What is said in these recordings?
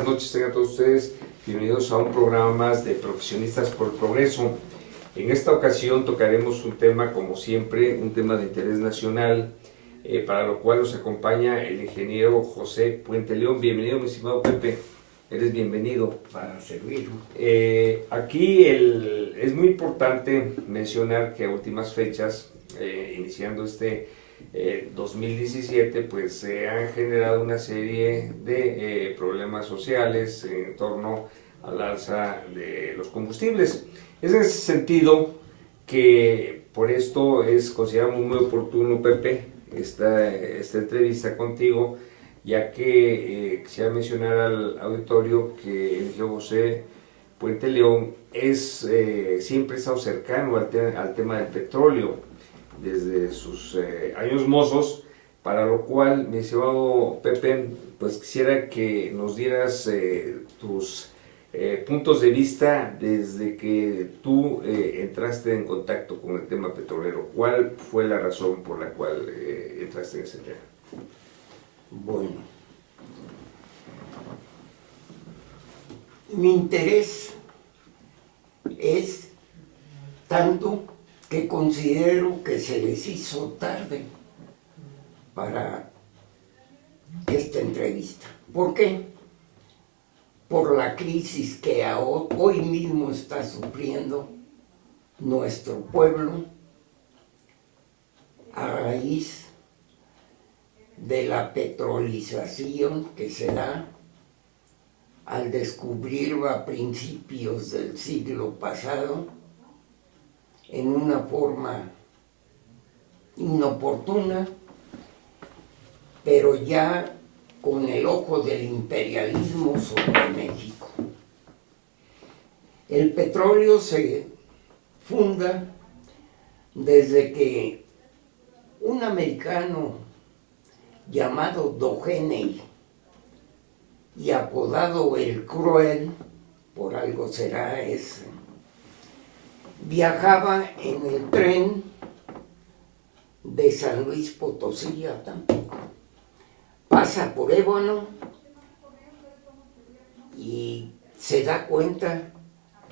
buenas noches tengan todos ustedes. Bienvenidos a un programa más de Profesionistas por el Progreso. En esta ocasión tocaremos un tema, como siempre, un tema de interés nacional, para lo cual nos acompaña el ingeniero José Puente León. Bienvenido, mi estimado Pepe. Eres bienvenido. Para servir. Aquí es muy importante mencionar que a últimas fechas, iniciando este 2017, pues se han generado una serie de problemas sociales en torno al alza de los combustibles. Es en ese sentido que por esto consideramos muy oportuno, Pepe, esta entrevista contigo, ya que quisiera mencionar al auditorio que el ingeniero José Puente León siempre ha estado cercano al tema del petróleo desde sus años mozos, para lo cual, mi estimado Pepe, pues quisiera que nos dieras tus puntos de vista desde que tú entraste en contacto con el tema petrolero. ¿Cuál fue la razón por la cual entraste en ese tema? Bueno, mi interés es tanto que considero que se les hizo tarde para esta entrevista. ¿Por qué? Por la crisis que hoy mismo está sufriendo nuestro pueblo a raíz de la petrolización que se da al descubrirlo a principios del siglo pasado en una forma inoportuna, pero ya con el ojo del imperialismo sobre México. El petróleo se funda desde que un americano llamado Doheny y apodado el Cruel, por algo será ese, viajaba en el tren de San Luis Potosí a Tampico. Pasa por Ébano y se da cuenta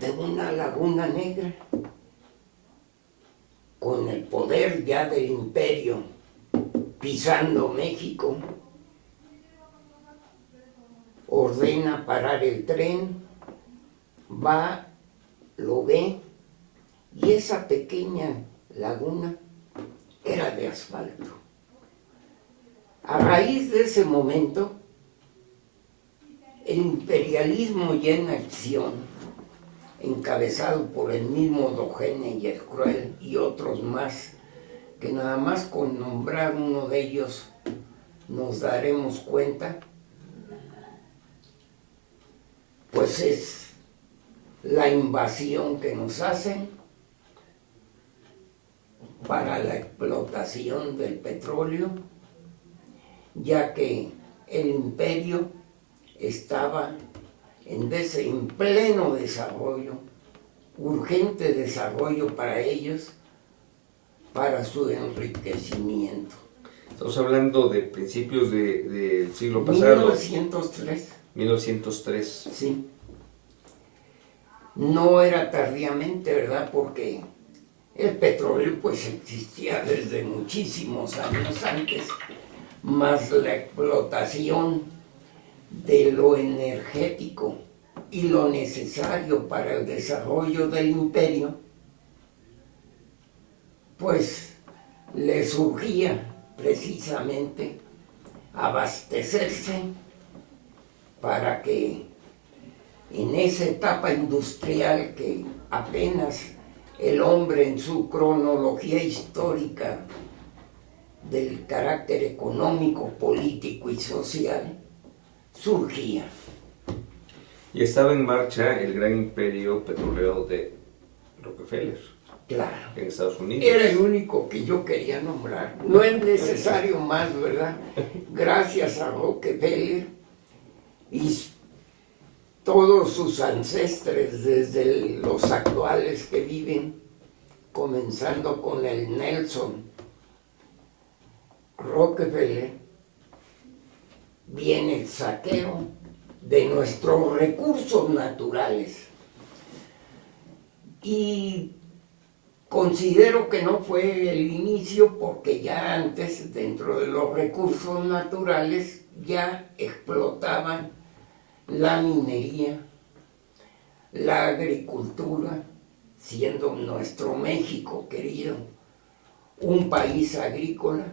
de una laguna negra con el poder ya del imperio pisando México. Ordena parar el tren, va, lo ve, y esa pequeña laguna era de asfalto. A raíz de ese momento, el imperialismo ya en acción, encabezado por el mismo Doheny y el Cruel y otros más, que nada más con nombrar uno de ellos nos daremos cuenta, pues es la invasión que nos hacen para la explotación del petróleo, ya que el imperio estaba en pleno desarrollo, urgente desarrollo para ellos, para su enriquecimiento. Estamos hablando de principios del siglo pasado. 1903. 1903. Sí. No era tardíamente, ¿verdad? Porque el petróleo pues existía desde muchísimos años antes, más la explotación de lo energético y lo necesario para el desarrollo del imperio, pues le surgía precisamente abastecerse para que en esa etapa industrial que apenas el hombre en su cronología histórica del carácter económico, político y social surgía. Y estaba en marcha el gran imperio petrolero de Rockefeller. Claro. En Estados Unidos. Era el único que yo quería nombrar. No es necesario más, ¿verdad? Gracias a Rockefeller y todos sus ancestres, desde los actuales que viven, comenzando con el Nelson Rockefeller, viene el saqueo de nuestros recursos naturales. Y considero que no fue el inicio porque ya antes, dentro de los recursos naturales, ya explotaban la minería, la agricultura, siendo nuestro México querido un país agrícola,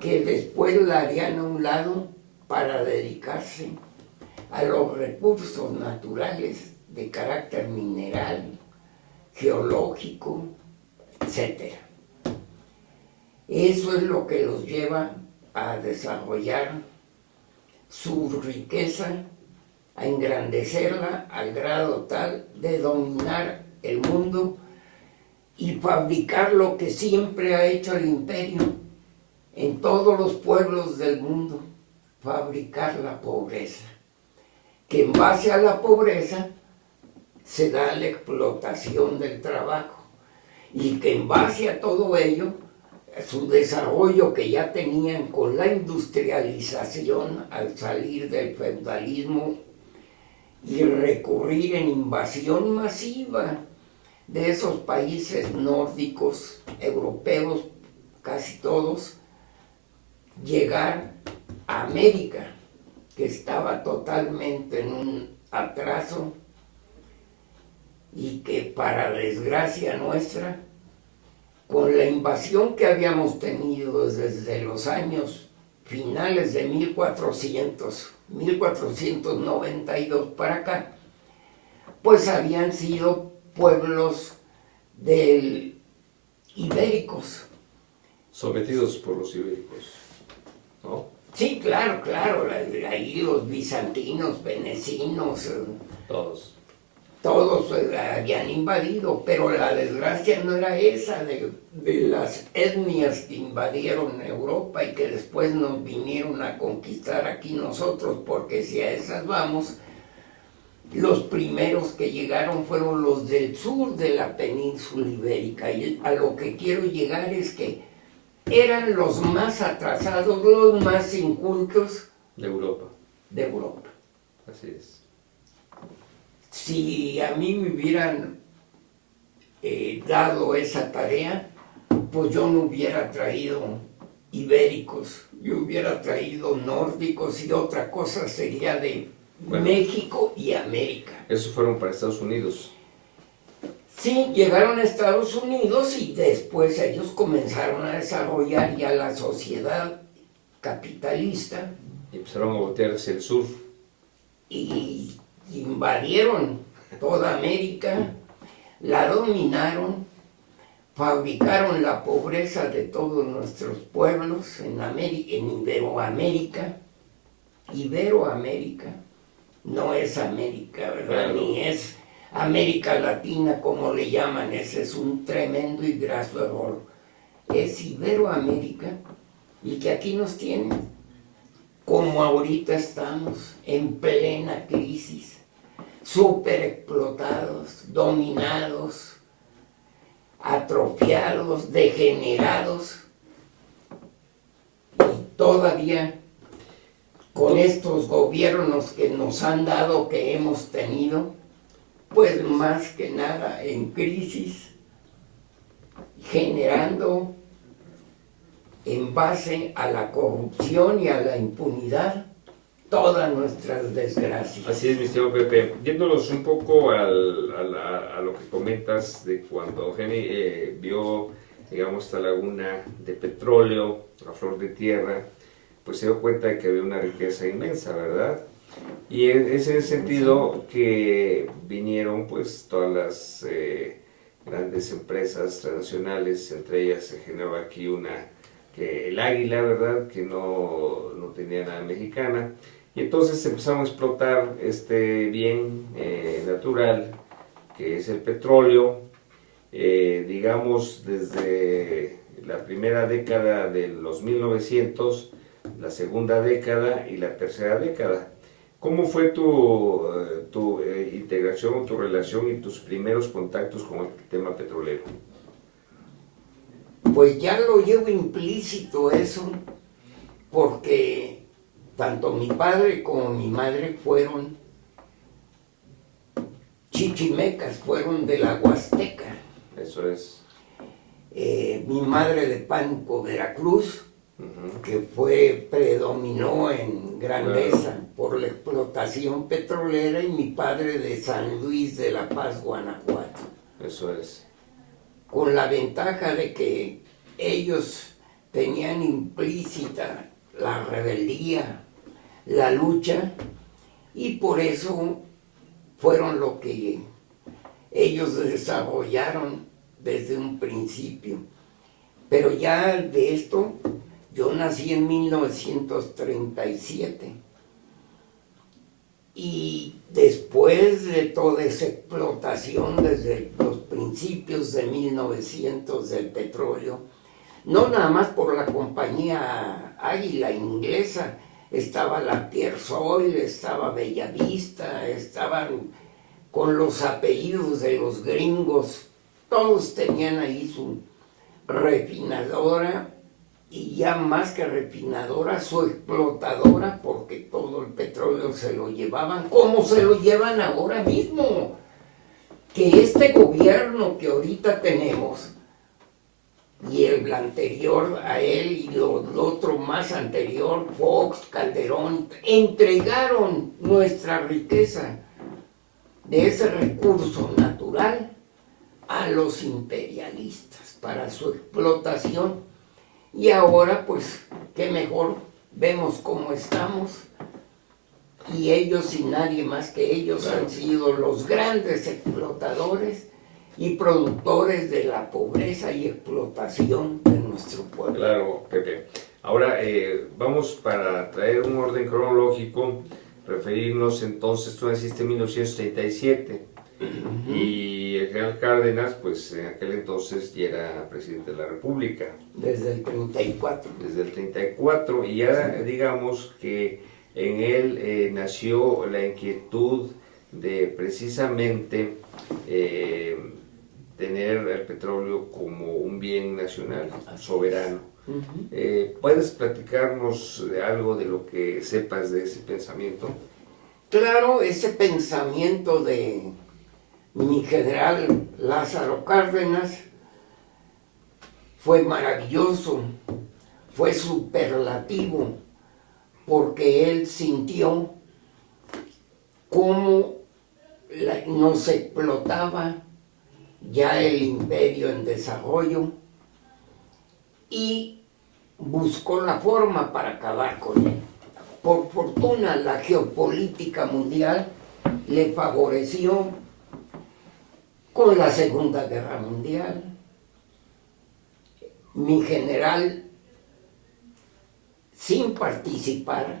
que después la harían a un lado para dedicarse a los recursos naturales de carácter mineral, geológico, etc. Eso es lo que los lleva a desarrollar su riqueza, a engrandecerla al grado tal de dominar el mundo y fabricar lo que siempre ha hecho el imperio en todos los pueblos del mundo, fabricar la pobreza, que en base a la pobreza se da la explotación del trabajo y que en base a todo ello, su desarrollo que ya tenían con la industrialización al salir del feudalismo y recurrir en invasión masiva de esos países nórdicos, europeos, casi todos, llegar a América, que estaba totalmente en un atraso y que para desgracia nuestra, con la invasión que habíamos tenido desde los años finales de 1492 para acá, pues habían sido pueblos ibéricos. Sometidos por los ibéricos, ¿no? Sí, claro, ahí los bizantinos, venecinos, todos habían invadido, pero la desgracia no era esa de las etnias que invadieron Europa y que después nos vinieron a conquistar aquí nosotros, porque si a esas vamos, los primeros que llegaron fueron los del sur de la península ibérica, y a lo que quiero llegar es que eran los más atrasados, los más incultos de Europa. Así es. Si a mí me hubieran dado esa tarea, pues yo no hubiera traído ibéricos, yo hubiera traído nórdicos y otra cosa sería de México y América. Esos fueron para Estados Unidos. Sí, llegaron a Estados Unidos y después ellos comenzaron a desarrollar ya la sociedad capitalista. Y empezaron a voltear hacia el sur. Y invadieron toda América, la dominaron, fabricaron la pobreza de todos nuestros pueblos en Iberoamérica, no es América, ¿verdad? Claro. Ni es América Latina como le llaman, ese es un tremendo y graso error. Es Iberoamérica y que aquí nos tienen, como ahorita estamos, en plena crisis, súper explotados, dominados, atrofiados, degenerados, y todavía con estos gobiernos que nos han dado, que hemos tenido, pues más que nada en crisis, generando en base a la corrupción y a la impunidad todas nuestras desgracias. Así es, mi estimado Pepe. Yéndonos un poco a lo que comentas de cuando Eugenio vio, digamos, esta laguna de petróleo a flor de tierra, pues se dio cuenta de que había una riqueza inmensa, ¿verdad? Y es en ese sentido que vinieron pues todas las grandes empresas transnacionales, entre ellas se generó aquí el Águila, ¿verdad? Que no tenía nada mexicana. Y entonces empezaron a explotar este bien natural, que es el petróleo, digamos desde la primera década de los 1900, la segunda década y la tercera década. ¿Cómo fue tu integración, tu relación y tus primeros contactos con el tema petrolero? Pues ya lo llevo implícito eso, porque tanto mi padre como mi madre fueron chichimecas, fueron de la Huasteca. Eso es. Mi madre de Pánuco, Veracruz, que predominó en grandeza por la explotación petrolera, y mi padre de San Luis de la Paz, Guanajuato. Eso es. Con la ventaja de que ellos tenían implícita la rebeldía, la lucha, y por eso fueron lo que ellos desarrollaron desde un principio. Pero ya de esto, yo nací en 1937 y después de toda esa explotación desde los principios de 1900 del petróleo, no nada más por la compañía Águila inglesa, estaba la Pierce Oil, estaba Bellavista, estaban con los apellidos de los gringos, todos tenían ahí su refinadora, y ya más que refinadora, su explotadora, porque todo el petróleo se lo llevaban, como se lo llevan ahora mismo. Que este gobierno que ahorita tenemos, y el anterior a él, y el otro más anterior, Fox, Calderón, entregaron nuestra riqueza de ese recurso natural a los imperialistas para su explotación. Y ahora, pues, qué mejor, vemos cómo estamos, y ellos y nadie más que ellos han sido los grandes explotadores y productores de la pobreza y explotación de nuestro pueblo. Claro, Pepe. Ahora vamos, para traer un orden cronológico, referirnos entonces, tú naciste en 1937 y el general Cárdenas, pues en aquel entonces ya era presidente de la República. Desde el 34. Desde el 34, y ya digamos que en él nació la inquietud de precisamente tener el petróleo como un bien nacional, soberano. ¿Puedes platicarnos de algo de lo que sepas de ese pensamiento? Claro, ese pensamiento de mi general Lázaro Cárdenas fue maravilloso, fue superlativo, porque él sintió cómo nos explotaba ya el imperio en desarrollo, y buscó la forma para acabar con él. Por fortuna, la geopolítica mundial le favoreció con la Segunda Guerra Mundial. Mi general, sin participar,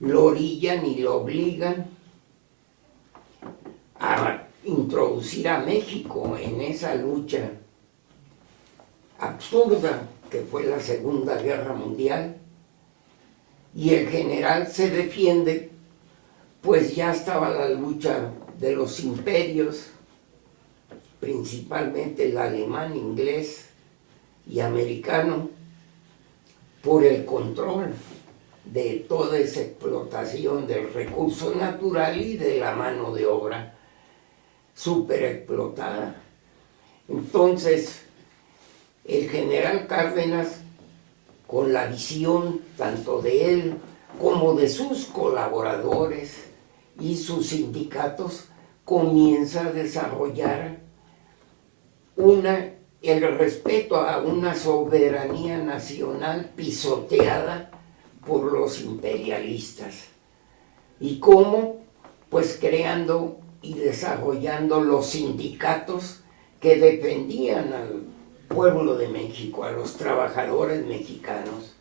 lo orillan y lo obligan a introducir a México en esa lucha absurda que fue la Segunda Guerra Mundial, y el general se defiende, pues ya estaba la lucha de los imperios, principalmente el alemán, inglés y americano, por el control de toda esa explotación del recurso natural y de la mano de obra súper explotada. Entonces, el general Cárdenas, con la visión tanto de él como de sus colaboradores y sus sindicatos, comienza a desarrollar el respeto a una soberanía nacional pisoteada por los imperialistas. ¿Y cómo? Pues creando y desarrollando los sindicatos que defendían al pueblo de México, a los trabajadores mexicanos.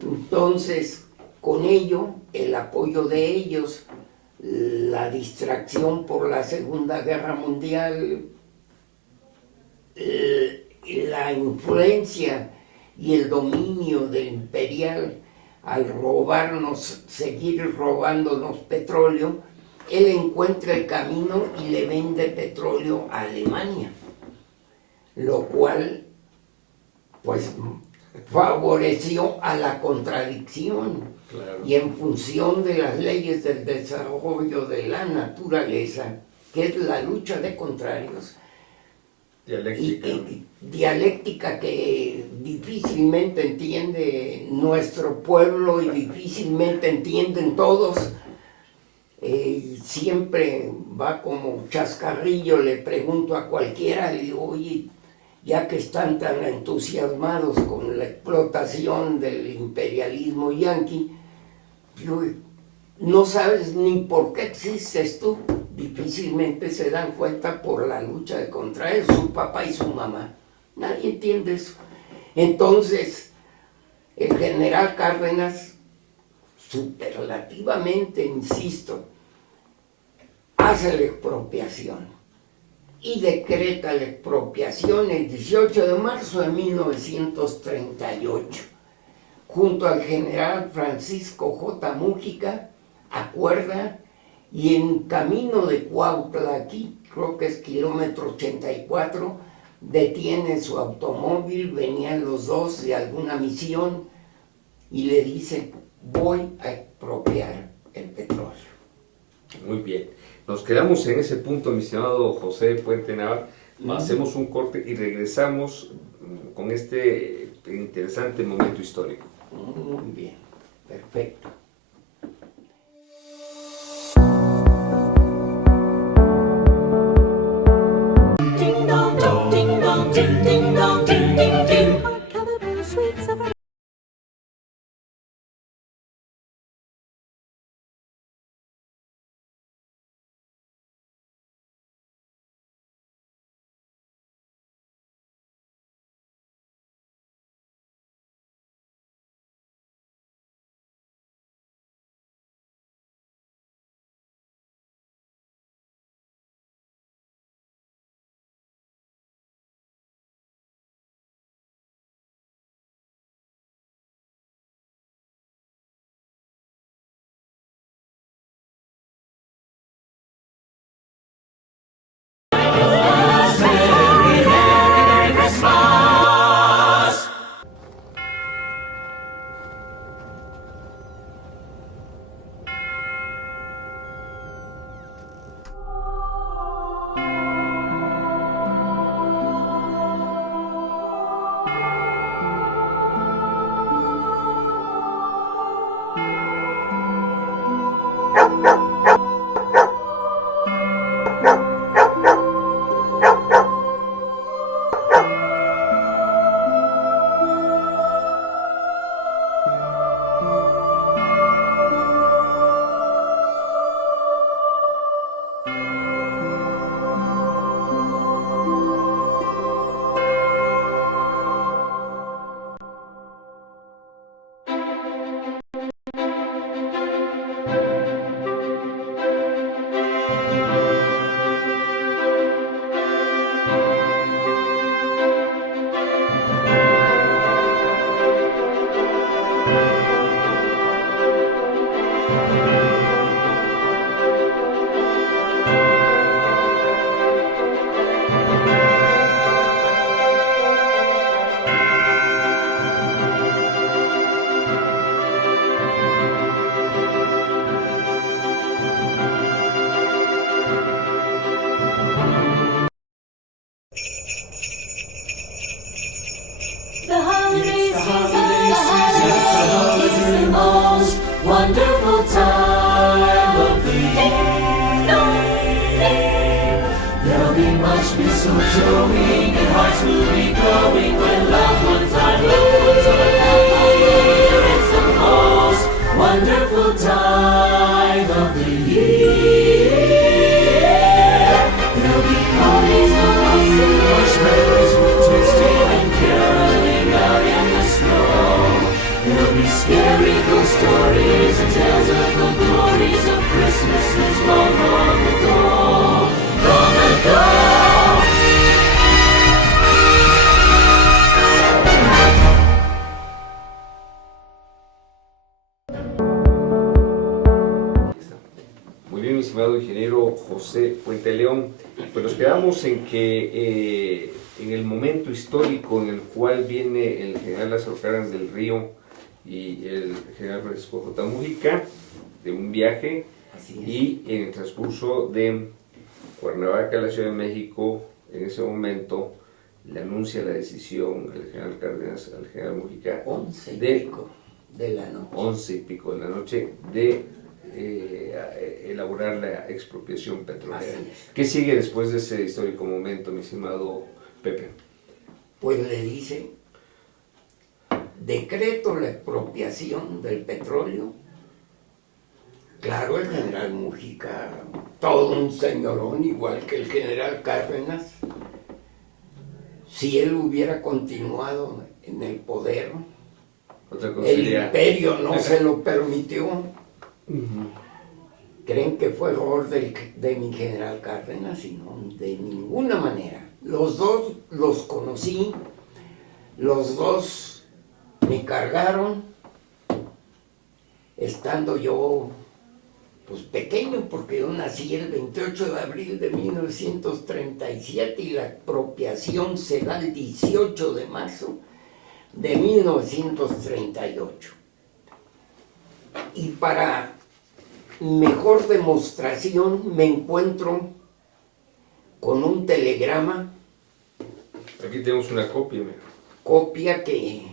Entonces, con ello, el apoyo de ellos, la distracción por la Segunda Guerra Mundial, la influencia y el dominio del imperial al robarnos, seguir robándonos petróleo, él encuentra el camino y le vende petróleo a Alemania, lo cual pues favoreció a la contradicción, Claro. Y en función de las leyes del desarrollo de la naturaleza, que es la lucha de contrarios, Dialéctica. y dialéctica que difícilmente entiende nuestro pueblo y difícilmente entienden todos, siempre va como chascarrillo. Le pregunto a cualquiera, le digo, oye, ya que están tan entusiasmados con la explotación del imperialismo yanqui, no sabes ni por qué existes tú. Difícilmente se dan cuenta por la lucha de contra él, su papá y su mamá. Nadie entiende eso. Entonces, el general Cárdenas, superlativamente, insisto, hace la expropiación y decreta la expropiación el 18 de marzo de 1938. Junto al general Francisco J. Mújica, acuerda, y en camino de Cuautla, aquí, creo que es kilómetro 84, detiene su automóvil, venían los dos de alguna misión, y le dice, voy a expropiar el petróleo. Muy bien. Nos quedamos en ese punto, mi estimado José Puente Navar. Hacemos un corte y regresamos con este interesante momento histórico. Muy bien, perfecto. Ding dong dong, ding dong, ding ding dong, ding ding ding. Our calabash sweets of our The holiday season, it's the most wonderful time of the year. There'll be much mistletoeing and hearts will be glowing when loved ones are near. It's the most wonderful time of the year. There'll be parties, balloons, and marshmallows, twisting and caroling out in the snow. There'll be scary ghost stories and tales of the glories of Christmases long, long ago. Long ago. Muy bien, mi estimado ingeniero José Puente León. Pues nos quedamos en que en el momento histórico en el cual viene el general Lázaro Cárdenas del Río y el general Francisco J. Mujica, de un viaje, Así es. y en el transcurso de Cuernavaca a la Ciudad de México, en ese momento le anuncia la decisión el general Cárdenas al general Mujica 11 y de pico de la noche. 11 y pico de la noche de elaborar la expropiación petrolera. Así es. ¿Qué sigue después de ese histórico momento, mi estimado Pepe? Pues le dice, decreto la expropiación del petróleo. Claro, el general Mujica, todo un señorón, igual que el general Cárdenas, si él hubiera continuado en el poder, Otra cosa el sería- imperio no se lo permitió. ¿Creen que fue error de mi general Cárdenas? Y no, de ninguna manera. Los dos los conocí, los dos me cargaron, estando yo pues pequeño, porque yo nací el 28 de abril de 1937 y la expropiación se da el 18 de marzo de 1938. Y para mejor demostración me encuentro con un telegrama, Aquí tenemos una copia, mira. copia que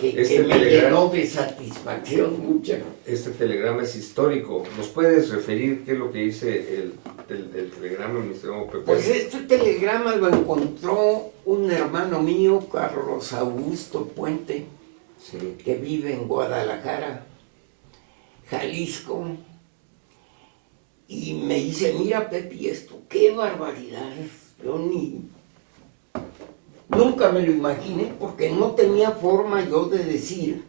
Este me telegrama- llenó de satisfacción mucha. Este telegrama es histórico. ¿Nos puedes referir qué es lo que dice el telegrama, mi estimado Pepe? Pues este telegrama lo encontró un hermano mío, Carlos Augusto Puente, Sí. que vive en Guadalajara, Jalisco, y me dice, mira Pepe, esto, qué barbaridad, yo nunca me lo imaginé, porque no tenía forma yo de decir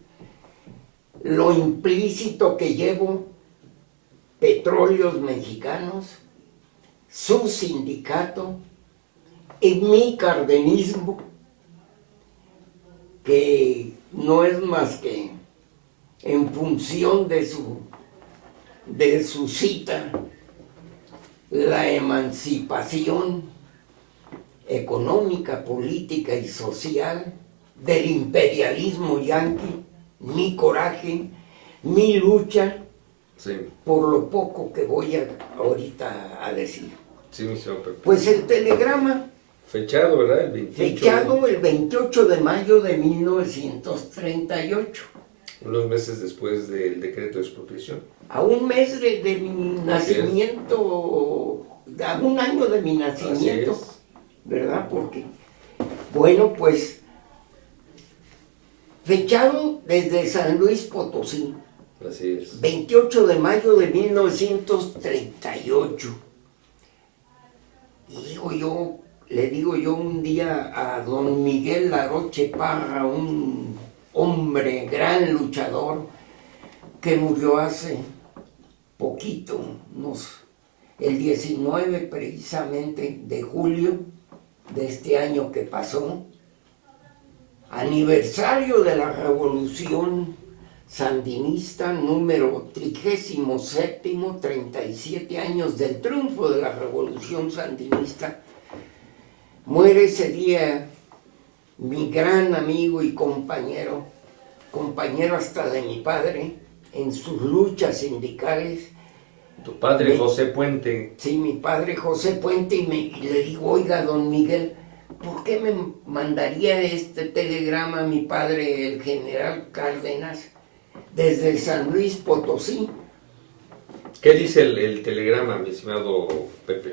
lo implícito que llevo Petróleos Mexicanos, su sindicato, en mi cardenismo, que no es más que en función de su cita, la emancipación económica, política y social del imperialismo yanqui, mi coraje, mi lucha, Sí, por lo poco que voy ahorita a decir. sí, mi estimado Pepe. Pues el telegrama, Fechado, ¿verdad? El 28. fechado el 28 de mayo de 1938, Unos meses después del decreto de expropiación. a un mes de mi nacimiento, a un año de mi nacimiento, Así es. ¿verdad? Porque, bueno, pues, fechado desde San Luis Potosí, Así es. 28 de mayo de 1938. Y le digo yo un día a don Miguel Laroche Parra, un hombre, gran luchador, que murió hace poquito, el 19 precisamente de julio de este año que pasó, aniversario de la Revolución Sandinista, número 37º, 37 años del triunfo de la Revolución Sandinista. Muere ese día mi gran amigo y compañero hasta de mi padre, en sus luchas sindicales. Tu padre José Puente. Sí, mi padre José Puente, y le digo, oiga, don Miguel, ¿por qué me mandaría este telegrama a mi padre, el general Cárdenas, desde San Luis Potosí? ¿Qué dice el telegrama, mi estimado Pepe?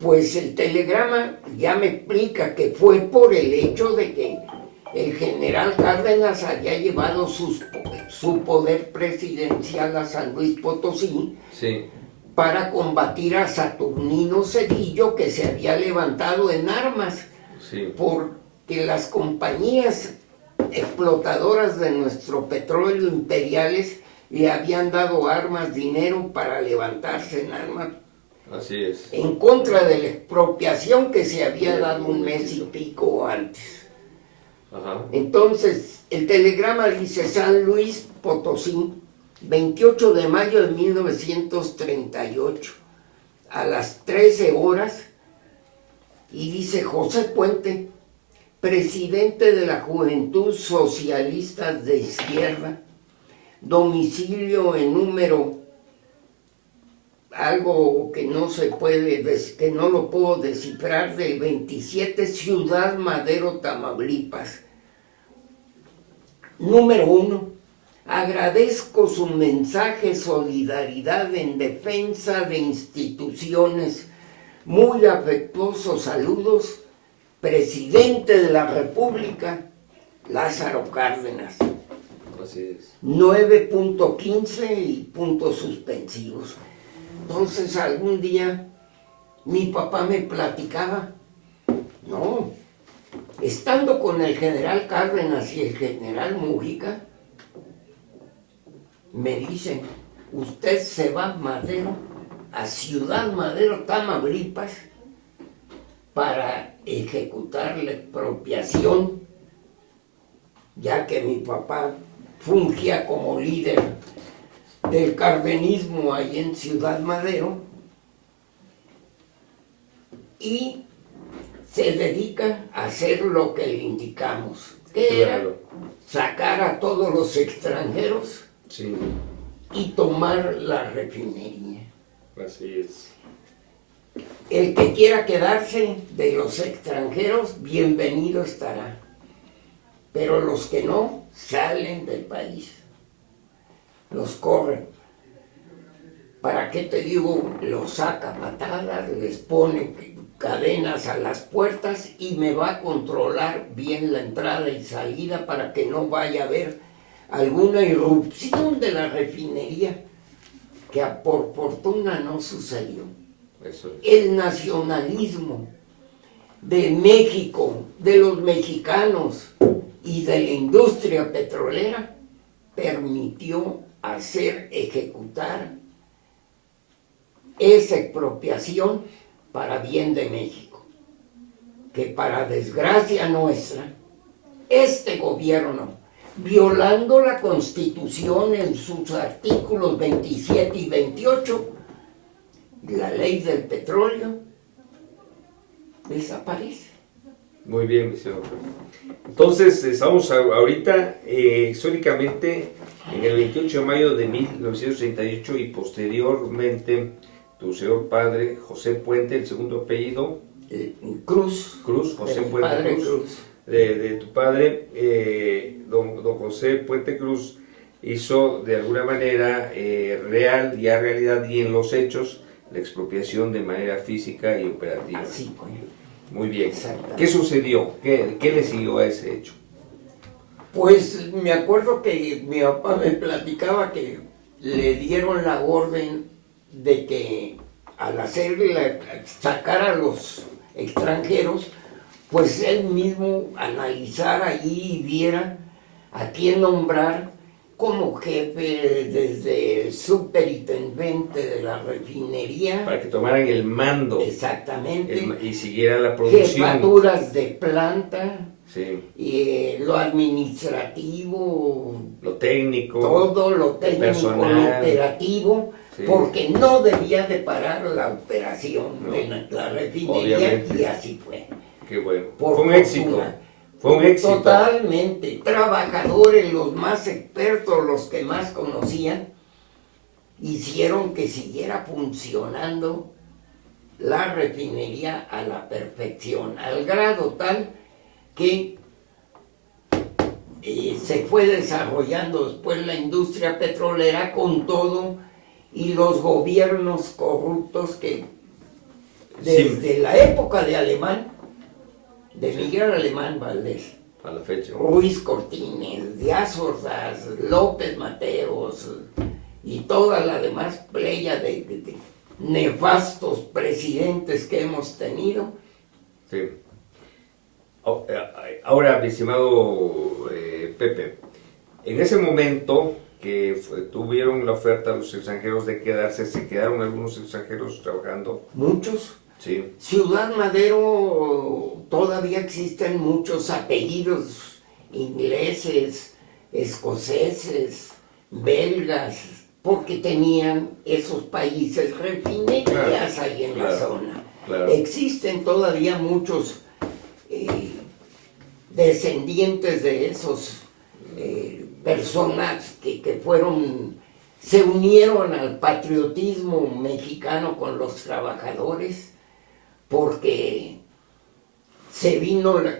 Pues el telegrama ya me explica que fue por el hecho de que el general Cárdenas había llevado su poder presidencial a San Luis Potosí, Sí, para combatir a Saturnino Cedillo, que se había levantado en armas, sí. porque las compañías explotadoras de nuestro petróleo imperiales le habían dado armas, dinero para levantarse en armas Así es. en contra de la expropiación que se había dado un mes y pico antes. Ajá. Entonces, el telegrama dice San Luis Potosí, 28 de mayo de 1938, a las 13 horas, y dice José Puente, presidente de la Juventud Socialista de Izquierda, domicilio en número, algo que no se puede, que no lo puedo descifrar, del 27, Ciudad Madero, Tamaulipas. Número 1, agradezco su mensaje de solidaridad en defensa de instituciones. Muy afectuosos saludos, presidente de la República, Lázaro Cárdenas. Así es. 9.15 y puntos suspensivos. Entonces algún día mi papá me platicaba, no, estando con el general Cárdenas y el general Mujica, me dicen, usted se va a Madero, a Ciudad Madero, Tamaulipas, para ejecutar la expropiación, ya que mi papá fungía como líder del cardenismo ahí en Ciudad Madero, y se dedica a hacer lo que le indicamos, que era sacar a todos los extranjeros, sí, y tomar la refinería. Así es. El que quiera quedarse de los extranjeros, bienvenido estará. Pero los que no, salen del país. Los corren. ¿Para qué te digo? Los saca a patadas, les pone cadenas a las puertas y me va a controlar bien la entrada y salida para que no vaya a haber alguna irrupción de la refinería, que por fortuna no sucedió. Eso es. El nacionalismo de México, de los mexicanos y de la industria petrolera permitió ejecutar esa expropiación para bien de México, que para desgracia nuestra, este gobierno, violando la Constitución en sus artículos 27 y 28, la ley del petróleo desaparece. Muy bien, mi señor. Entonces, estamos ahorita históricamente en el 28 de mayo de 1938 y posteriormente tu señor padre, José Puente, el segundo apellido. Cruz, José de mi Puente padre Cruz. De tu padre, don José Puente Cruz, hizo de alguna manera real y a realidad y en los hechos la expropiación de manera física y operativa. Así fue. Muy bien. Exactamente. ¿Qué sucedió? ¿Qué le siguió a ese hecho? Pues me acuerdo que mi papá me platicaba que le dieron la orden de que al sacar a los extranjeros, pues él mismo analizara allí y viera a quién nombrar como jefe, desde el superintendente de la refinería. Para que tomaran el mando. Exactamente. Y siguiera la producción. Jefaturas de planta. Sí. Y lo administrativo, Lo técnico. todo lo técnico, personal. lo operativo, Sí. porque no debía de parar la operación No. de la refinería, Obviamente. y así fue. Qué bueno. Por Fue un fortuna. éxito. Fue un éxito. Totalmente. Trabajadores, los más expertos, los que más conocían, hicieron que siguiera funcionando la refinería a la perfección, al grado tal que se fue desarrollando después la industria petrolera con todo y los gobiernos corruptos que desde la época de Alemán, de Miguel Alemán Valdés, A la fecha. Ruiz Cortines, Díaz Ordaz, López Mateos y toda la demás playa de nefastos presidentes que hemos tenido. Sí. Ahora, mi estimado Pepe, en ese momento que tuvieron la oferta a los extranjeros de quedarse, ¿se quedaron algunos extranjeros trabajando? Muchos. Sí. Ciudad Madero todavía existen muchos apellidos ingleses, escoceses, belgas, porque tenían esos países refinerías ahí en la zona. Claro. Existen todavía muchos descendientes de esos personas que se unieron al patriotismo mexicano con los trabajadores, porque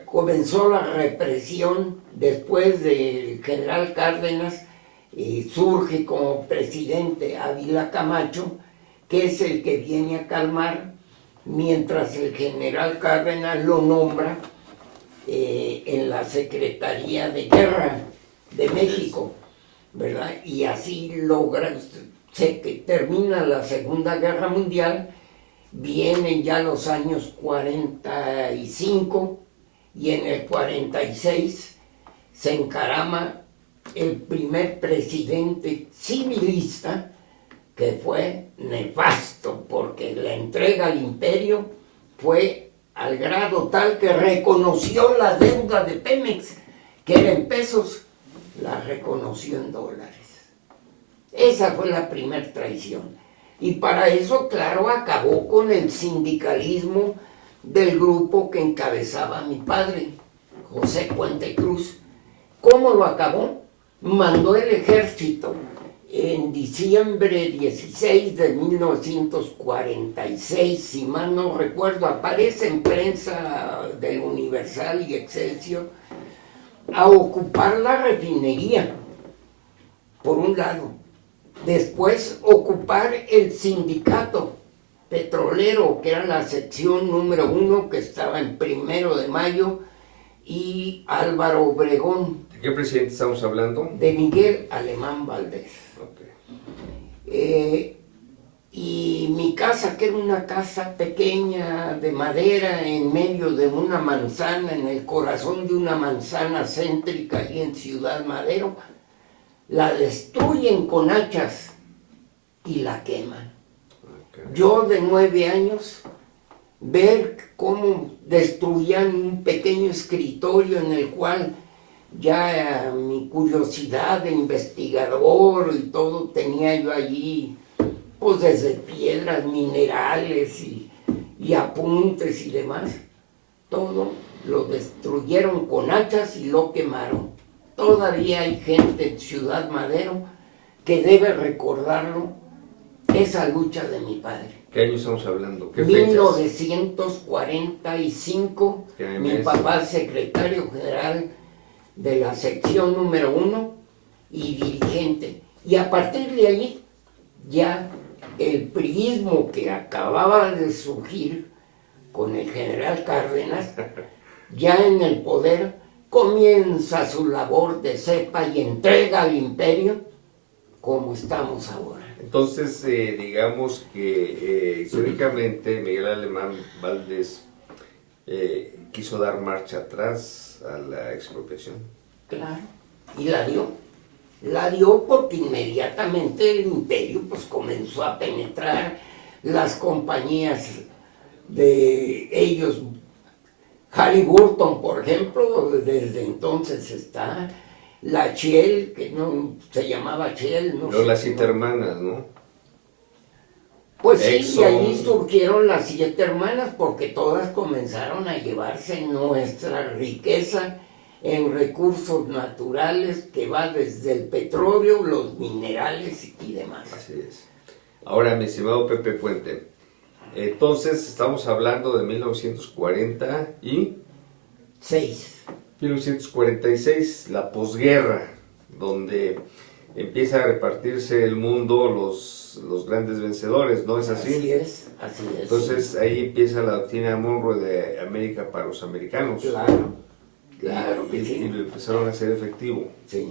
comenzó la represión después del general Cárdenas, y surge como presidente Ávila Camacho, que es el que viene a calmar, mientras el general Cárdenas lo nombra en la Secretaría de Guerra de México, ¿verdad? Y así termina la Segunda Guerra Mundial, vienen ya los años 45 y en el 46 se encarama el primer presidente civilista, que fue nefasto, porque la entrega al imperio fue al grado tal que reconoció la deuda de Pemex, que era en pesos, la reconoció en dólares. Esa fue la primera traición. Y para eso, claro, acabó con el sindicalismo del grupo que encabezaba mi padre, José Puente Cruz. ¿Cómo lo acabó? Mandó el ejército en diciembre 16 de 1946, si mal no recuerdo, aparece en prensa del Universal y Excelsior, a ocupar la refinería, por un lado. Después ocupar el sindicato petrolero, que era la sección número 1, que estaba en 1 de Mayo, y Álvaro Obregón. ¿De qué presidente estamos hablando? De Miguel Alemán Valdés. Okay. Y mi casa, que era una casa pequeña de madera en medio de una manzana, en el corazón de una manzana céntrica ahí en Ciudad Madero, la destruyen con hachas y la queman. Okay. Yo de 9 años, ver cómo destruían un pequeño escritorio en el cual ya mi curiosidad de investigador y todo, tenía yo allí, pues desde piedras, minerales y apuntes y demás, todo lo destruyeron con hachas y lo quemaron. Todavía hay gente en Ciudad Madero que debe recordarlo, esa lucha de mi padre. ¿Qué año estamos hablando? ¿Qué fechas? 1945, mi papá secretario general de la sección número 1 y dirigente. Y a partir de allí, ya el priismo que acababa de surgir con el general Cárdenas, ya en el poder, comienza su labor de cepa y entrega al imperio como estamos ahora. Entonces, digamos que históricamente Miguel Alemán Valdés quiso dar marcha atrás a la expropiación. Claro, y la dio. La dio porque inmediatamente el imperio pues comenzó a penetrar las compañías de ellos. Halliburton, por ejemplo, desde entonces está. La Shell, que no se llamaba Shell. No sé, las 7 hermanas, ¿no? Pues sí, Exxon. y ahí surgieron las 7 hermanas porque todas comenzaron a llevarse nuestra riqueza en recursos naturales que va desde el petróleo, los minerales y demás. Así es. Ahora, mi estimado Pepe Puente, entonces estamos hablando de 1946, la posguerra, donde empieza a repartirse el mundo los grandes vencedores, ¿no es así? Así es, así es. Entonces ahí empieza la doctrina Monroe de América para los americanos. Claro, claro que sí. Y lo empezaron a hacer efectivo. Sí.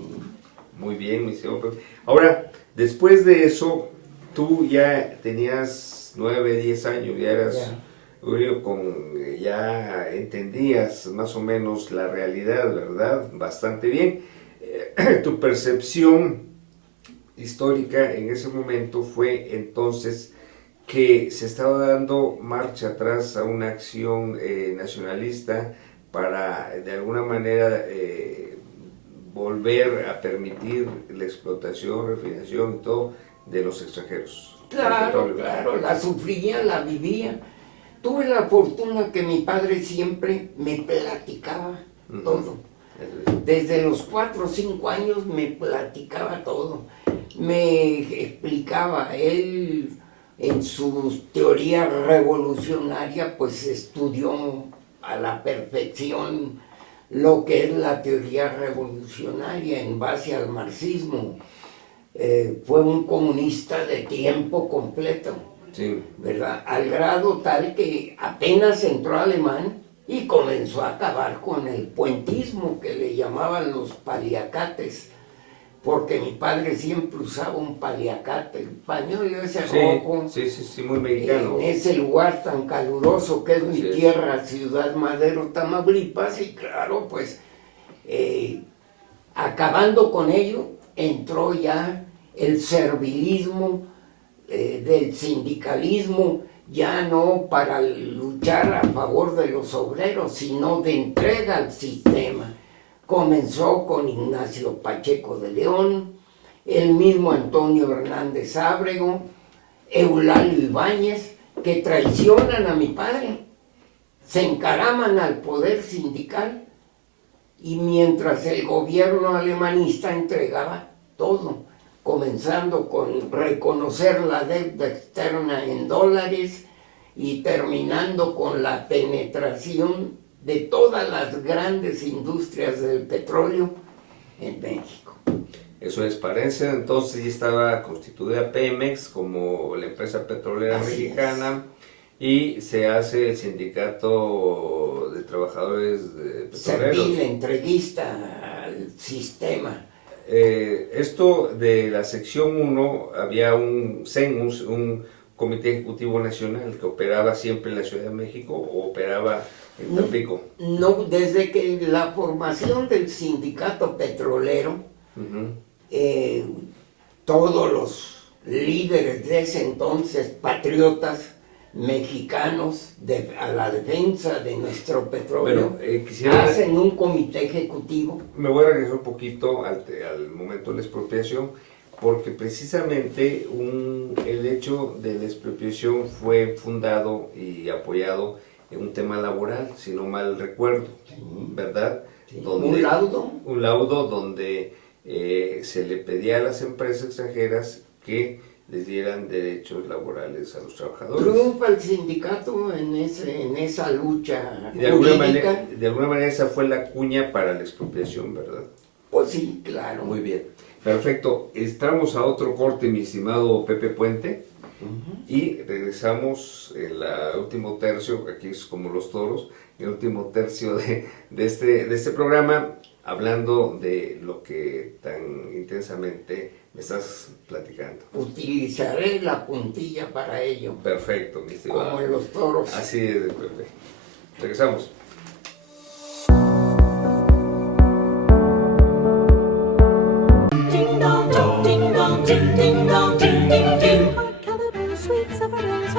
Muy bien, mi señor Pepe. Ahora, después de eso, tú ya tenías 9, 10 años, ya eras... ya entendías más o menos la realidad, ¿verdad? Bastante bien. Tu percepción histórica en ese momento fue entonces que se estaba dando marcha atrás a una acción nacionalista para de alguna manera volver a permitir la explotación, refinación y todo de los extranjeros. Claro, claro, la sufría, la vivía. Tuve la fortuna que mi padre siempre me platicaba todo. Desde los 4 o 5 años me platicaba todo, me explicaba. Él en su teoría revolucionaria pues estudió a la perfección lo que es la teoría revolucionaria en base al marxismo. Fue un comunista de tiempo completo, Sí. ¿verdad? Al grado tal que apenas entró alemán y comenzó a acabar con el puentismo que le llamaban los paliacates, porque mi padre siempre usaba un paliacate, el pañuelo ese rojo, Sí, muy mexicano. en ese lugar tan caluroso que es mi Así es. tierra, Ciudad Madero, Tamaulipas, y claro, pues acabando con ello, entró ya el servilismo del sindicalismo, ya no para luchar a favor de los obreros, sino de entrega al sistema. Comenzó con Ignacio Pacheco de León, el mismo Antonio Hernández Ábrego, Eulalio Ibáñez, que traicionan a mi padre, se encaraman al poder sindical, y mientras el gobierno alemanista entregaba todo, comenzando con reconocer la deuda externa en dólares y terminando con la penetración de todas las grandes industrias del petróleo en México. Eso es, para ese entonces ya estaba constituida Pemex como la empresa petrolera Así mexicana y se hace el sindicato de trabajadores de petroleros. Servil, entreguista al sistema. Esto de la sección 1, había un CEN, un Comité Ejecutivo Nacional, que operaba siempre en la Ciudad de México o operaba en Tampico. No, desde que la formación del sindicato petrolero, todos los líderes de ese entonces, patriotas mexicanos a la defensa de nuestro petróleo, hacen un comité ejecutivo. Me voy a regresar un poquito al momento de la expropiación, porque precisamente el hecho de la expropiación fue fundado y apoyado en un tema laboral, si no mal recuerdo, ¿verdad? Sí, Donde, un laudo donde se le pedía a las empresas extranjeras que les dieran derechos laborales a los trabajadores. Triunfa el sindicato en esa lucha de alguna manera esa fue la cuña para la expropiación, ¿verdad? Pues sí, claro. Muy bien, perfecto. Estamos a otro corte, mi estimado Pepe Puente, y regresamos en el último tercio, aquí es como los toros, el último tercio de este programa, hablando de lo que tan intensamente me estás platicando. Utilizaré la puntilla para ello. Perfecto, mi estimado. Como en los toros. Así es, Pepe. Regresamos. Ding dong dong, ding dong, ding ding dong, ding ding ding. Hot caliber, sweet severance.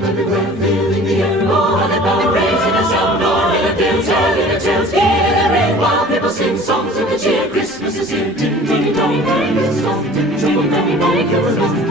Everywhere, filling the air, more than power, raising a sound, or relatives, telling the tales, getting the rain, while people sing songs of the cheer. Christmas is here, ding ding dong, Merry Christmas, ding ding dong, Merry Christmas.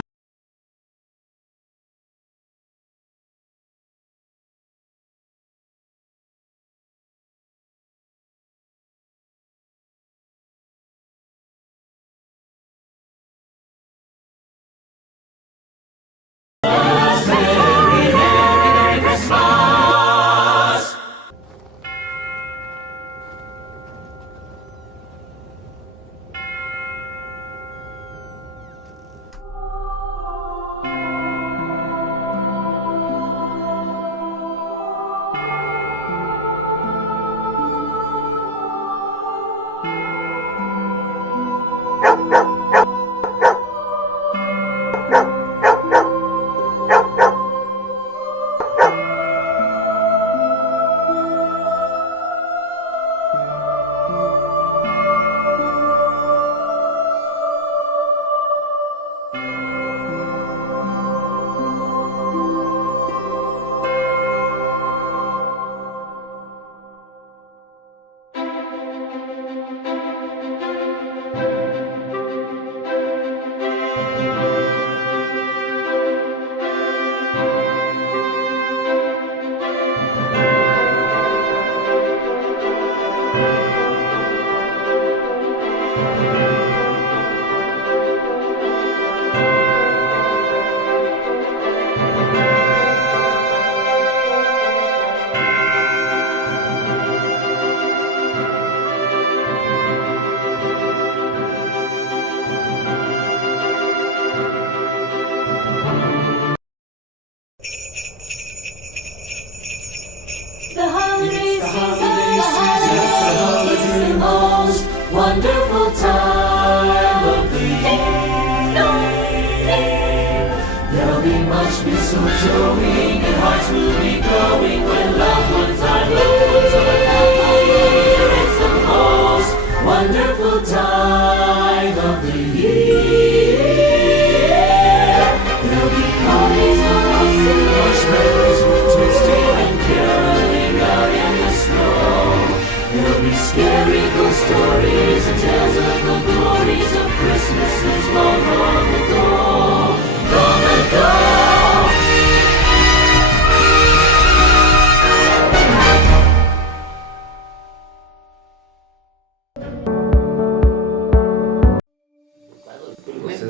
The holiday season is the most wonderful time of the year. There'll be much mistletoeing and hearts will be glowing when loved ones are near. It's the most wonderful time of the year. There'll be parties for us and marshmallows will toasting and caroling out in the snow. There'll be scary ghost stories and tales of the glories of Christmases long, long ago. Long ago. Pues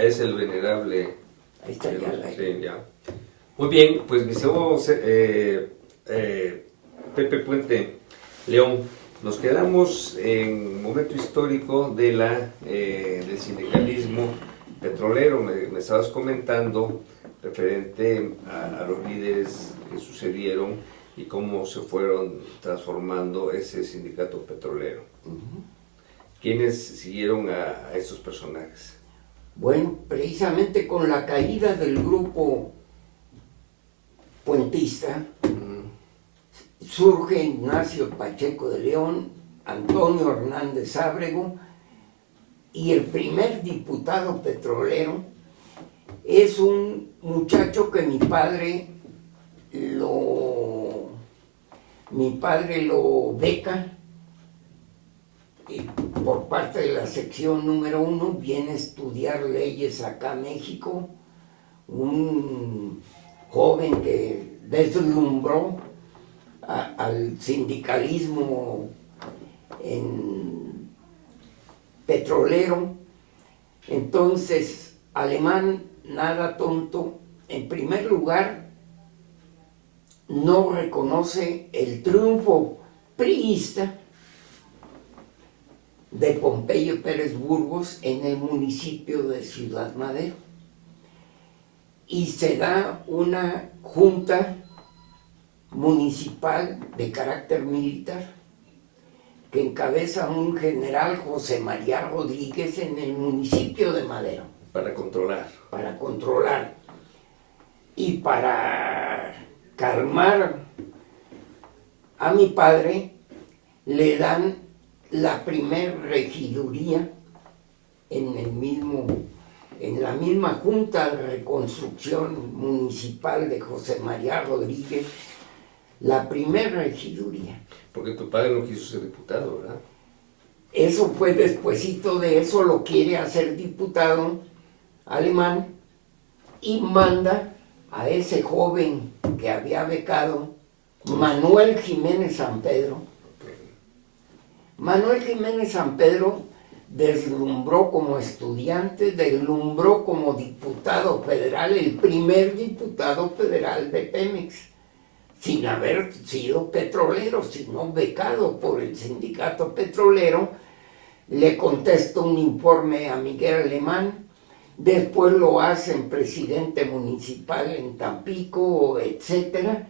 es el venerable. Ahí está ya la... Sí, ya. Muy bien, pues mi estimado Pepe Puente León, nos quedamos en un momento histórico de del sindicalismo petrolero. Me estabas comentando referente a los líderes que sucedieron y cómo se fueron transformando ese sindicato petrolero. ¿Quiénes siguieron a estos personajes? Bueno, precisamente con la caída del grupo puentista, surge Ignacio Pacheco de León, Antonio Hernández Ábrego, y el primer diputado petrolero es un muchacho que mi padre lo beca y por parte de la sección número 1, viene a estudiar leyes acá a México, un joven que deslumbró al sindicalismo petrolero. Entonces, Alemán, nada tonto, en primer lugar, no reconoce el triunfo priista de Pompeyo Pérez Burgos en el municipio de Ciudad Madero. Y se da una junta municipal de carácter militar que encabeza un general José María Rodríguez en el municipio de Madero. Para controlar. Para controlar. Y para calmar a mi padre, le dan la primer regiduría en la misma Junta de Reconstrucción Municipal de José María Rodríguez, la primera regiduría. Porque tu padre no quiso ser diputado, ¿verdad? Eso fue despuesito de eso, lo quiere hacer diputado Alemán y manda a ese joven que había becado, Manuel Jiménez San Pedro. Manuel Jiménez San Pedro deslumbró como estudiante, deslumbró como diputado federal, el primer diputado federal de Pemex, sin haber sido petrolero, sino becado por el sindicato petrolero. Le contesta un informe a Miguel Alemán, después lo hacen presidente municipal en Tampico, etcétera,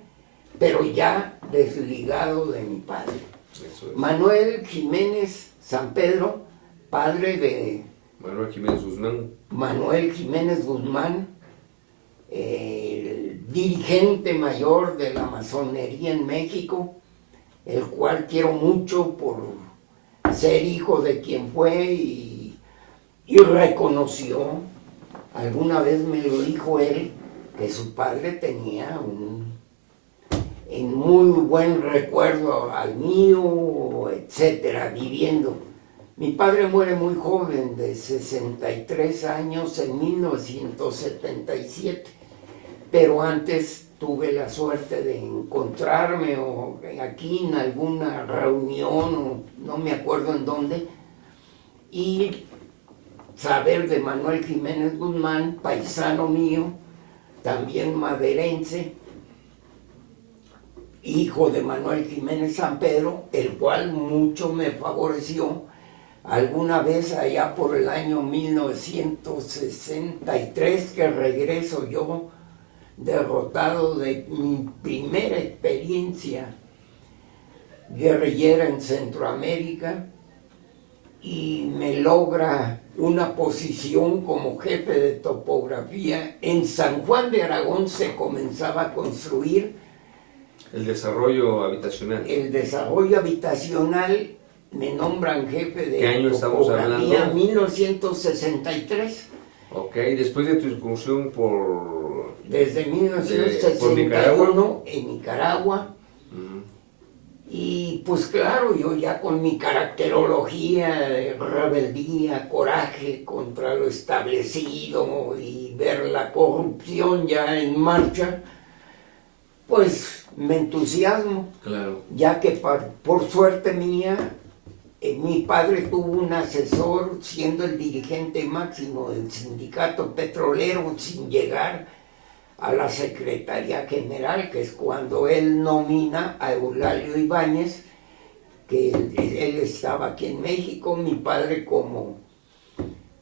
pero ya desligado de mi padre. Eso es. Manuel Jiménez San Pedro, padre de Manuel Jiménez Guzmán. Manuel Jiménez Guzmán, el dirigente mayor de la masonería en México, el cual quiero mucho por ser hijo de quien fue y reconoció, alguna vez me lo dijo él, que su padre tenía en muy buen recuerdo al mío, etcétera, viviendo. Mi padre muere muy joven, de 63 años, en 1977, pero antes tuve la suerte de encontrarme aquí en alguna reunión, o no me acuerdo en dónde, y saber de Manuel Jiménez Guzmán, paisano mío, también maderense, hijo de Manuel Jiménez San Pedro, el cual mucho me favoreció. Alguna vez allá por el año 1963 que regreso yo derrotado de mi primera experiencia guerrillera en Centroamérica, y me logra una posición como jefe de topografía. En San Juan de Aragón se comenzaba a construir El desarrollo habitacional. el desarrollo habitacional. Me nombran jefe de ¿Qué año estamos topografía, hablando? 1963. Ok, después de tu incursión por... Desde ¿por 1961 Nicaragua? en Nicaragua. Y pues claro, yo ya con mi caracterología de rebeldía, coraje contra lo establecido y ver la corrupción ya en marcha, pues me entusiasmo, Claro. ya que por suerte mía, mi padre tuvo un asesor siendo el dirigente máximo del sindicato petrolero sin llegar a la Secretaría General, que es cuando él nomina a Eulalio Ibáñez, que él estaba aquí en México. Mi padre, como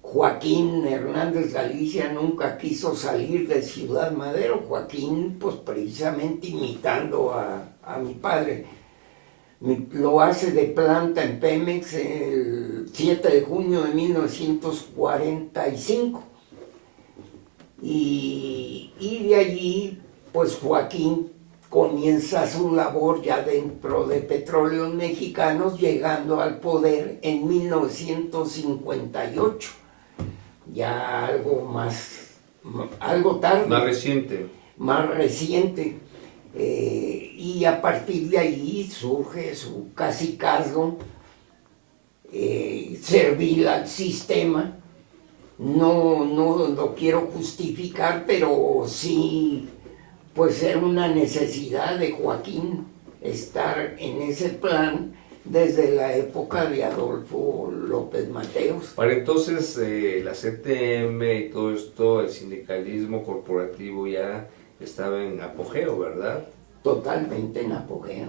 Joaquín Hernández Galicia, nunca quiso salir de Ciudad Madero. Joaquín, pues precisamente imitando a mi padre. Lo hace de planta en Pemex el 7 de junio de 1945. Y de allí, pues Joaquín comienza su labor ya dentro de Petróleos Mexicanos, llegando al poder en 1958. Ya algo tarde. Más reciente. Más reciente. Y a partir de ahí surge su cacicazgo servil al sistema. No lo quiero justificar, pero sí, pues era una necesidad de Joaquín estar en ese plan desde la época de Adolfo López Mateos. Para entonces la CTM y todo esto, el sindicalismo corporativo ya estaba en apogeo, ¿verdad? Totalmente en apogeo,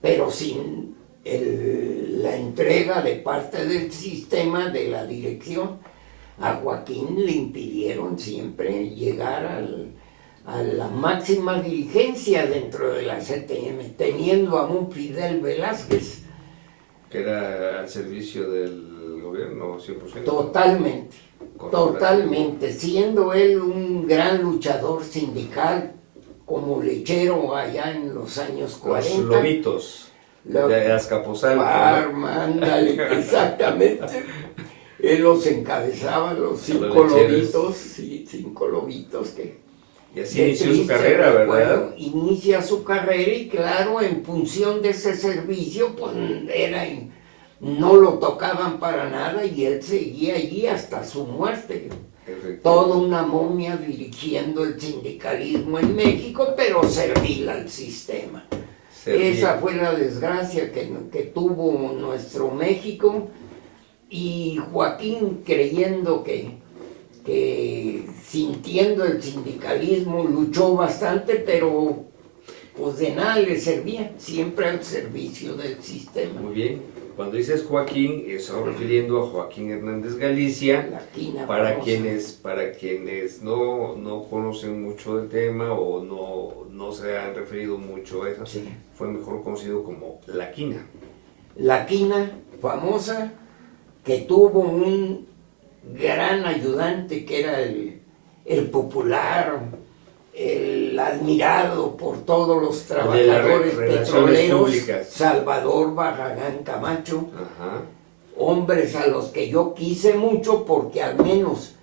pero sin la entrega de parte del sistema, de la dirección. A Joaquín le impidieron siempre llegar a la máxima dirigencia dentro de la CTM, teniendo a un Fidel Velázquez. Que era al servicio del gobierno, 100%. Totalmente, Corporativo. totalmente, siendo él un gran luchador sindical como lechero allá en los años 40. Los lobitos de Azcapotzalco. Ándale, exactamente. Él los encabezaba, los cinco lobitos que... Y así inició su carrera, ¿verdad? Inicia su carrera y claro, en función de ese servicio, pues no lo tocaban para nada y él seguía allí hasta su muerte. Toda una momia dirigiendo el sindicalismo en México, pero servil al sistema. Esa fue la desgracia que tuvo nuestro México. Y Joaquín, creyendo que sintiendo el sindicalismo, luchó bastante, pero pues de nada le servía, siempre al servicio del sistema. Muy bien. Cuando dices Joaquín, estamos refiriendo a Joaquín Hernández Galicia. La quina Para famosa. quienes no conocen mucho del tema o no se han referido mucho a eso, Sí. fue mejor conocido como La Quina. La quina famosa, que tuvo un gran ayudante que era el popular, el admirado por todos los trabajadores petroleros, públicas. Salvador Barragán Camacho. Ajá. Hombres a los que yo quise mucho porque al menos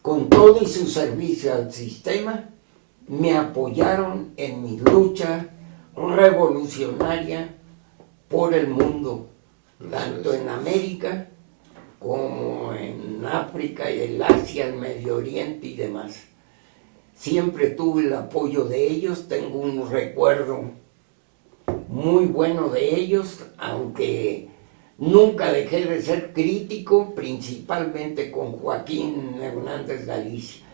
con todo y su servicio al sistema me apoyaron en mi lucha revolucionaria por el mundo, tanto en América como en África y el Asia, el Medio Oriente y demás. Siempre tuve el apoyo de ellos, tengo un recuerdo muy bueno de ellos, aunque Nunca dejé de ser crítico, principalmente con Joaquín Hernández Galicia.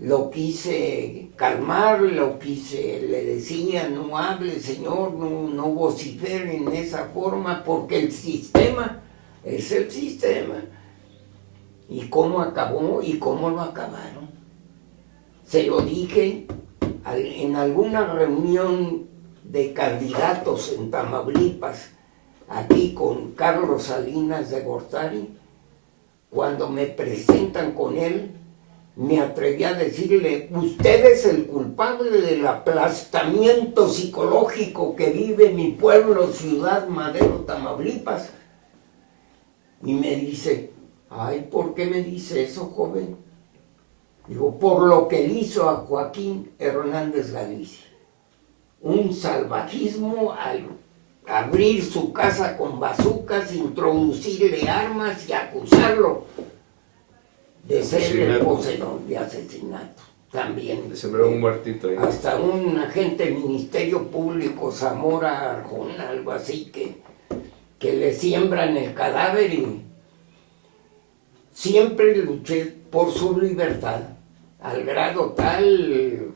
Lo quise calmar, le decía, no hable, señor, no vocifere en esa forma, porque el sistema es el sistema. ¿Y cómo acabó y cómo lo acabaron? Se lo dije en alguna reunión de candidatos en Tamaulipas, aquí con Carlos Salinas de Gortari. Cuando me presentan con él, me atreví a decirle, usted es el culpable del aplastamiento psicológico que vive mi pueblo, Ciudad Madero, Tamaulipas. Y me dice, ay, ¿por qué me dice eso, joven? Digo, por lo que le hizo a Joaquín Hernández Galicia. Un salvajismo al abrir su casa con bazucas, introducirle armas y acusarlo de ser el poseedor de asesinato. También. Le sembró un muertito ahí. Hasta un agente del Ministerio Público, Zamora Arjón, algo así, que le siembran el cadáver, y siempre luché por su libertad, al grado tal,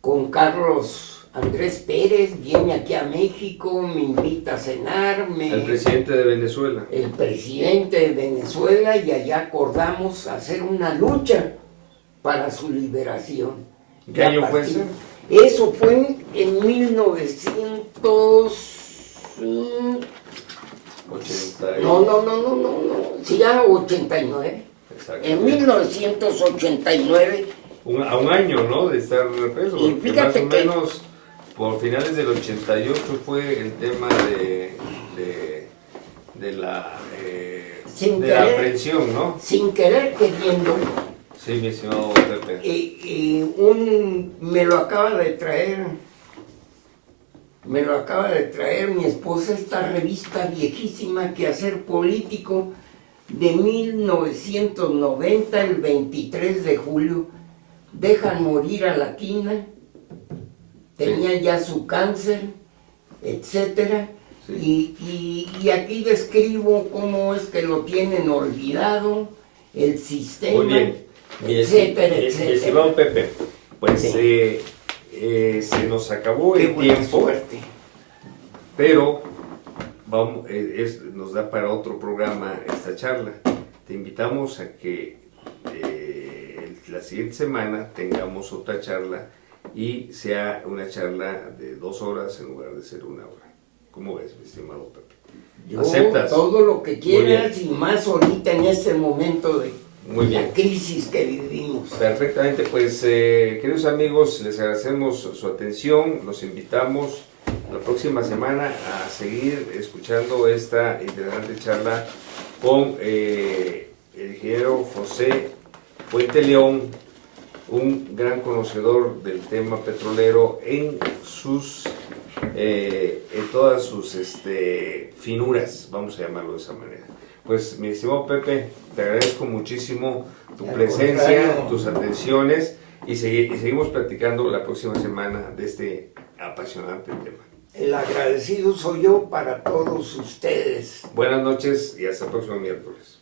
con Carlos Andrés Pérez, viene aquí a México, me invita a cenar. El presidente de Venezuela. El presidente de Venezuela, y allá acordamos hacer una lucha para su liberación. ¿Qué año fue eso? Eso fue en 1900... 80. No, sí, ya 89. Exacto. En 1989. A un año, ¿no? De estar preso. Y fíjate más o menos por finales del 88 fue el tema de la aprehensión, ¿no? Sin querer queriendo. Sí, mi estimado Pepe. Me lo acaba de traer mi esposa, esta revista viejísima, Quehacer Político, de 1990, el 23 de julio. Dejan morir a la Quina, tenía ya su cáncer, etcétera. Sí. Y aquí describo cómo es que lo tienen olvidado, el sistema. Muy bien, etcétera, etcétera. Estimado Pepe, pues sí. Se nos acabó el tiempo, suerte. Pero vamos, nos da para otro programa esta charla. Te invitamos a que la siguiente semana tengamos otra charla y sea una charla de 2 horas en lugar de ser 1 hora. ¿Cómo ves, mi estimado Pepe? ¿Aceptas? Todo lo que quieras, y más ahorita en este momento de la crisis que vivimos. Perfectamente, pues queridos amigos, les agradecemos su atención, los invitamos la próxima semana a seguir escuchando esta interesante charla con el ingeniero José Puente León, un gran conocedor del tema petrolero en todas sus finuras, vamos a llamarlo de esa manera. Pues mi estimado Pepe, te agradezco muchísimo tu presencia, tus atenciones, y seguimos platicando la próxima semana de este apasionante tema. El agradecido soy yo para todos ustedes. Buenas noches y hasta el próximo miércoles.